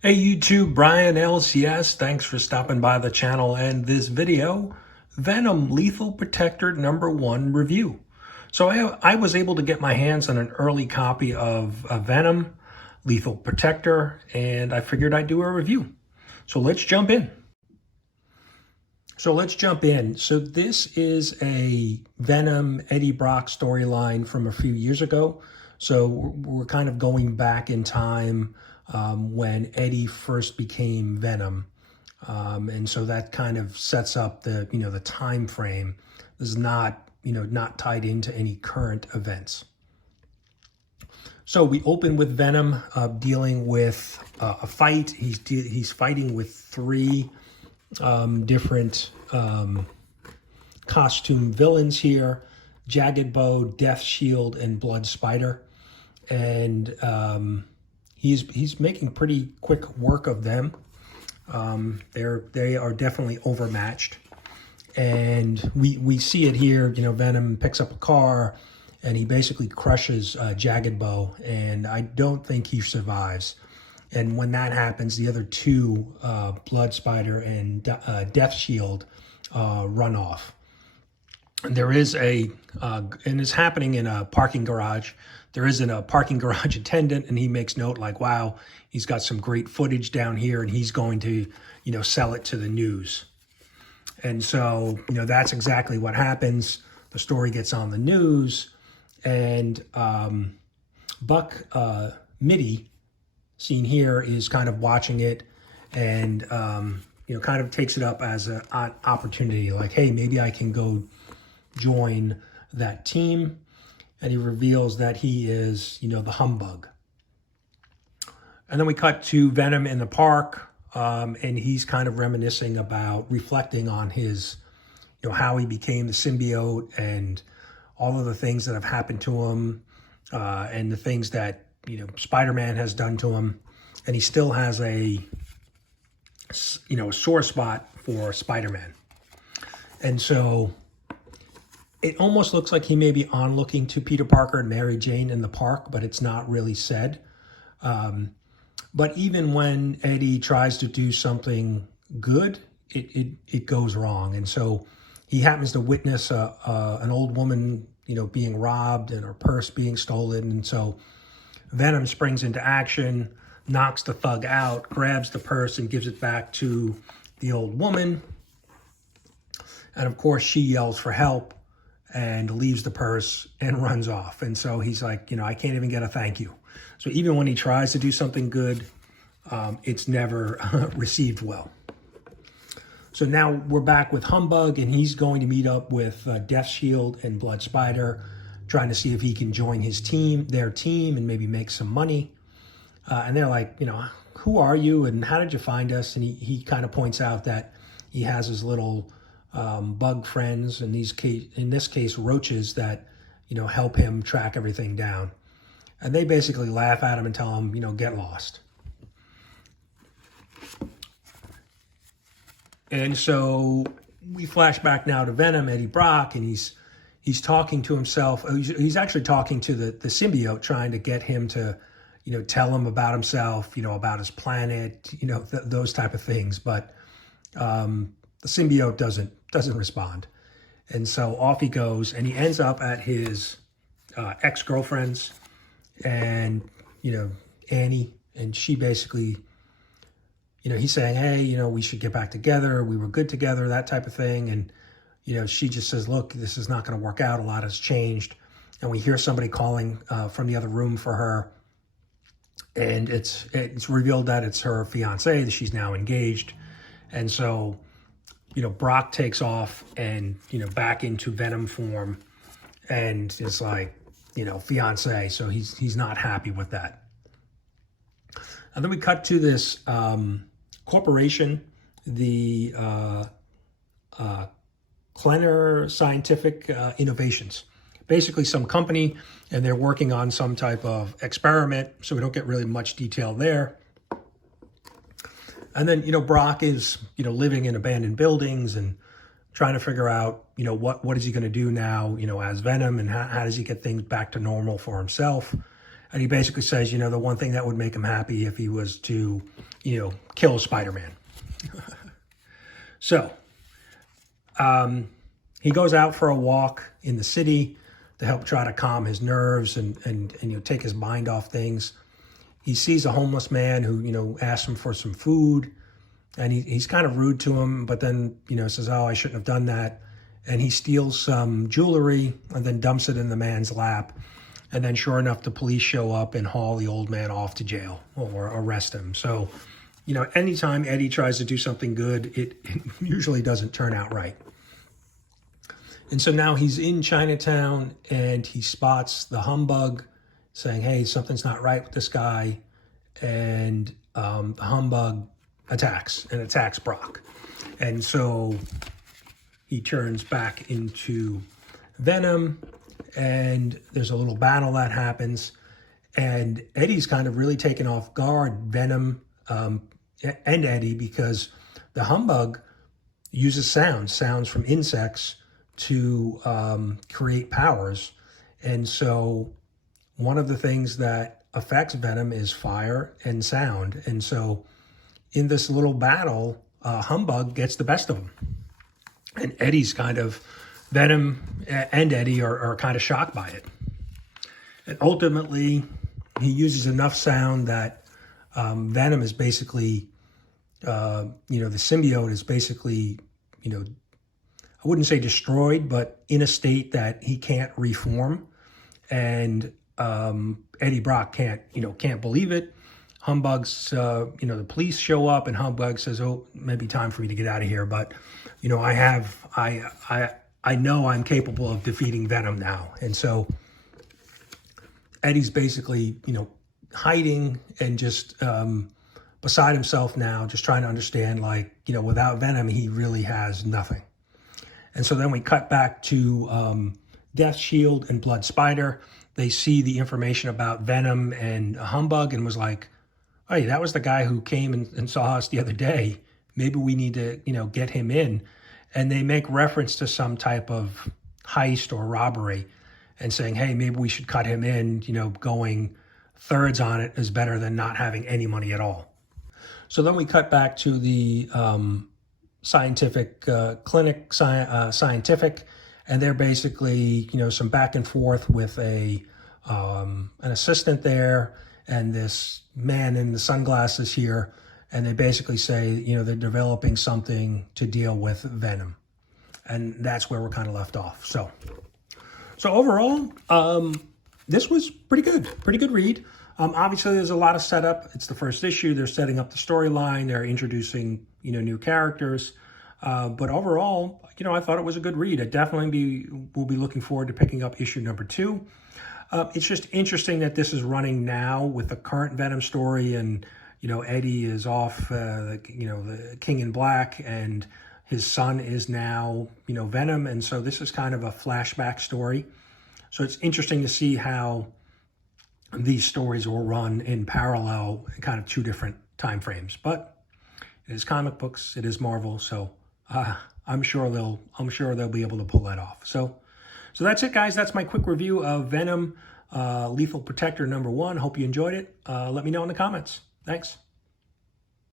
Hey YouTube, Brian LCS, thanks for stopping by the channel and this video, Venom Lethal Protector #1 review. So I was able to get my hands on an early copy of Venom Lethal Protector, and I figured I'd do a review. So let's jump in. So this is a Venom Eddie Brock storyline from a few years ago. So we're kind of going back in time when Eddie first became Venom. And so that kind of sets up the time frame. This is not tied into any current events. So we open with Venom dealing with a fight. He's fighting with three different costume villains here: Jagged Bow, Death Shield, and Blood Spider. And he's making pretty quick work of them. They are definitely overmatched. And we see it here. Venom picks up a car and he basically crushes Jagged Bow, and I don't think he survives. And when that happens, the other two, Blood Spider and Death Shield, run off. And there is and it's happening in a parking garage. There isn't a parking garage attendant, and he makes note like, wow, he's got some great footage down here, and he's going to, sell it to the news. And so, that's exactly what happens. The story gets on the news, and Buck Mitty, seen here, is kind of watching it and, kind of takes it up as an opportunity, like, hey, maybe I can go join that team. And he reveals that he is, the humbug. And then we cut to Venom in the park, and he's kind of reminiscing about, reflecting on his, how he became the symbiote and all of the things that have happened to him, and the things that, Spider-Man has done to him. And he still has a sore spot for Spider-Man. And so it almost looks like he may be onlooking to Peter Parker and Mary Jane in the park, but it's not really said. But even when Eddie tries to do something good, it goes wrong. And so he happens to witness an old woman, being robbed and her purse being stolen. And so Venom springs into action, knocks the thug out, grabs the purse and gives it back to the old woman. And of course, she yells for help and leaves the purse and runs off. And so he's like, I can't even get a thank you. So even when he tries to do something good, it's never received well. So now we're back with Humbug, and he's going to meet up with Death Shield and Blood Spider, trying to see if he can join their team, and maybe make some money. And they're like, who are you and how did you find us? And he kind of points out that he has his little bug friends, in this case roaches, that help him track everything down. And they basically laugh at him and tell him, get lost. And so we flash back now to Venom, Eddie Brock, and he's talking to himself. He's actually talking to the symbiote, trying to get him to tell him about himself, about his planet, those type of things. But the symbiote doesn't respond. And so off he goes, and he ends up at his ex-girlfriend's, and, Annie, and she basically, he's saying, hey, we should get back together. We were good together, that type of thing. And, she just says, look, this is not going to work out. A lot has changed. And we hear somebody calling from the other room for her. And it's revealed that it's her fiance, that she's now engaged. And so, Brock takes off and, back into Venom form, and it's like, fiance. So he's not happy with that. And then we cut to this corporation, the Klenner Scientific Innovations. Basically some company, and they're working on some type of experiment, so we don't get really much detail there. And then, Brock is, living in abandoned buildings and trying to figure out, what is he going to do now, as Venom, and how does he get things back to normal for himself. And he basically says, you know, the one thing that would make him happy if he was to, you know, kill Spider-Man. So, he goes out for a walk in the city to help try to calm his nerves and you know, take his mind off things. He sees a homeless man who, you know, asks him for some food, and he's kind of rude to him, but then, you know, says, oh, I shouldn't have done that. And he steals some jewelry and then dumps it in the man's lap. And then sure enough, the police show up and haul the old man off to jail or arrest him. So, you know, anytime Eddie tries to do something good, it usually doesn't turn out right. And so now he's in Chinatown and he spots the humbug saying, hey, something's not right with this guy. And the humbug attacks Brock. And so he turns back into Venom, and there's a little battle that happens. And Eddie's kind of really taken off guard, Venom and Eddie, because the humbug uses sounds from insects to create powers. And so one of the things that affects Venom is fire and sound. And so in this little battle, humbug gets the best of him. And Eddie's kind of, Venom and Eddie are kind of shocked by it. And ultimately, he uses enough sound that Venom is basically, you know, the symbiote is basically, you know, I wouldn't say destroyed, but in a state that he can't reform. And Eddie Brock can't believe it. Humbug's, you know, the police show up and Humbug says, oh, maybe time for me to get out of here. But, you know, I know I'm capable of defeating Venom now. And so Eddie's basically, you know, hiding and just beside himself now, just trying to understand, like, you know, without Venom, he really has nothing. And so then we cut back to Death Shield and Blood Spider. They see the information about Venom and Humbug and was like, hey, that was the guy who came and saw us the other day. Maybe we need to, you know, get him in. And they make reference to some type of heist or robbery and saying, hey, maybe we should cut him in. You know, going thirds on it is better than not having any money at all. So then we cut back to the scientific clinic, scientific, and they're basically, you know, some back and forth with an assistant there and this man in the sunglasses here. And they basically say, you know, they're developing something to deal with Venom. And that's where we're kind of left off. So overall, this was pretty good read. Obviously, there's a lot of setup. It's the first issue. They're setting up the storyline. They're introducing, you know, new characters. But overall, you know, I thought it was a good read. I definitely will be looking forward to picking up issue number 2. It's just interesting that this is running now with the current Venom story, and, you know, Eddie is off, you know, the King in Black, and his son is now, you know, Venom. And so this is kind of a flashback story. So it's interesting to see how these stories will run in parallel, kind of 2 different time frames. But it is comic books, it is Marvel, so I'm sure they'll be able to pull that off. So that's it, guys. That's my quick review of Venom Lethal Protector #1. Hope you enjoyed it. Let me know in the comments. Thanks.